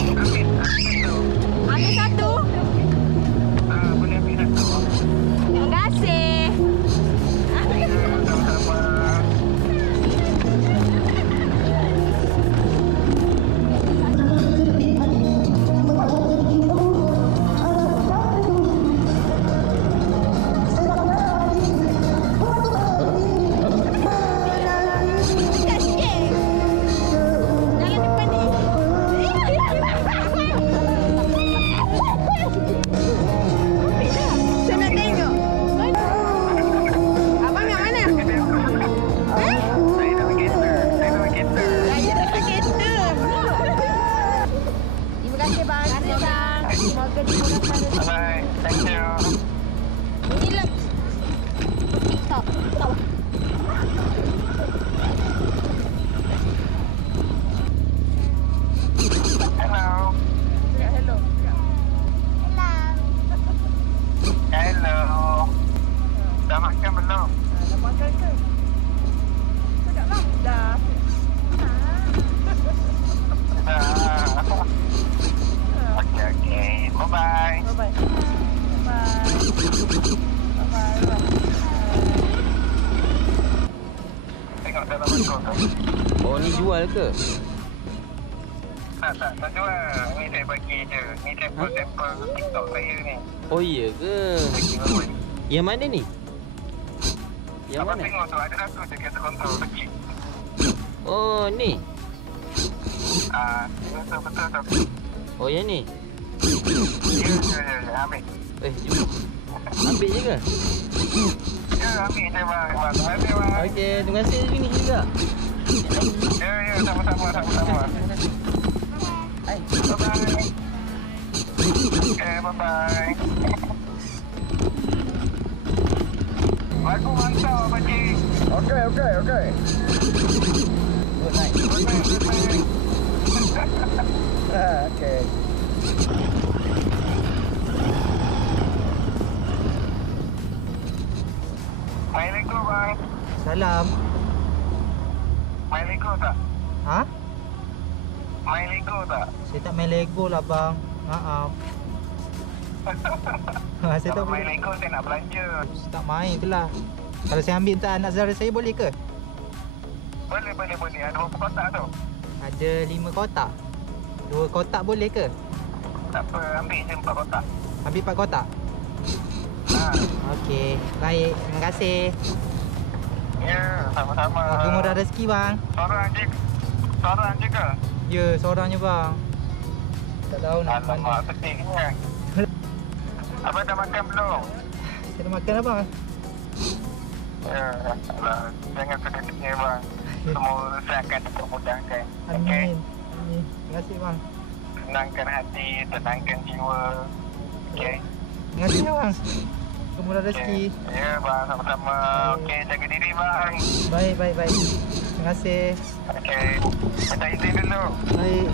Ambil satu. Boleh ambil satu. Terima kasih. Sama-sama. Semoga dimudahkan rezeki. Bye. Thank you. Bunyilah. Stop. Stop. Hello. Hello. Hello. Dah makan belum? Dah makan ke? Sedap lah. Dah. Dah. Okay. Bye-bye. Bye-bye. Bye. Bye-bye. Tengok dalam akun tu. Oh, ni jual ke? Tak jual. Ni saya bagi je. Ni sampel-sampel TikTok saya ni. Oh, iya ke? Bagi orang. Yang mana ni? Yang Abang mana? tengok tu ada satu je kat kontrol kecil. Oh, ni. Betul tu. Oh, yang ni. Ya. Ambil. Jom. Ambil je ke? Ya, ambil je bang. Terima kasih bang. Okey, terima kasih sini juga. Ya, sama-sama. Bye-bye. Okay, bye-bye. Lagu mantap, pakcik. Okey. Good night. Okey. Main Lego bang. Salam. Main Lego tak? Ha? Main Lego tak? Saya tak main Lego lah bang. Maaf. Saya Kalau tak main boleh. Lego saya nak belanja. Saya tak main tu lah. Kalau saya ambil untuk anak Zara saya boleh ke? Boleh. Ada berapa kotak tu? Ada 5 kotak. 2 kotak boleh ke? Tak apa, ambil je 4 kotak. Ambil 4 kotak? Okey. Baik. Terima kasih. Ya, sama-sama. Moga murah rezeki bang. Seorang je ke? Ya, seorang je bang. Tak tahu nak mana. Alamak, sedihnya. Abang dah makan belum? Saya dah makan lah bang. Ya, alah. Jangan sedih-sedih bang. Semua urusan akan dipermudahkan. Okey? Amin. Terima kasih bang. Tenangkan hati, tenangkan jiwa. Okey? Terima kasih bang. Moga murah rezeki. Ya bang, sama-sama. Okey, jaga diri bang. Baik. Terima kasih. Okey. Minta izin dulu. Baik.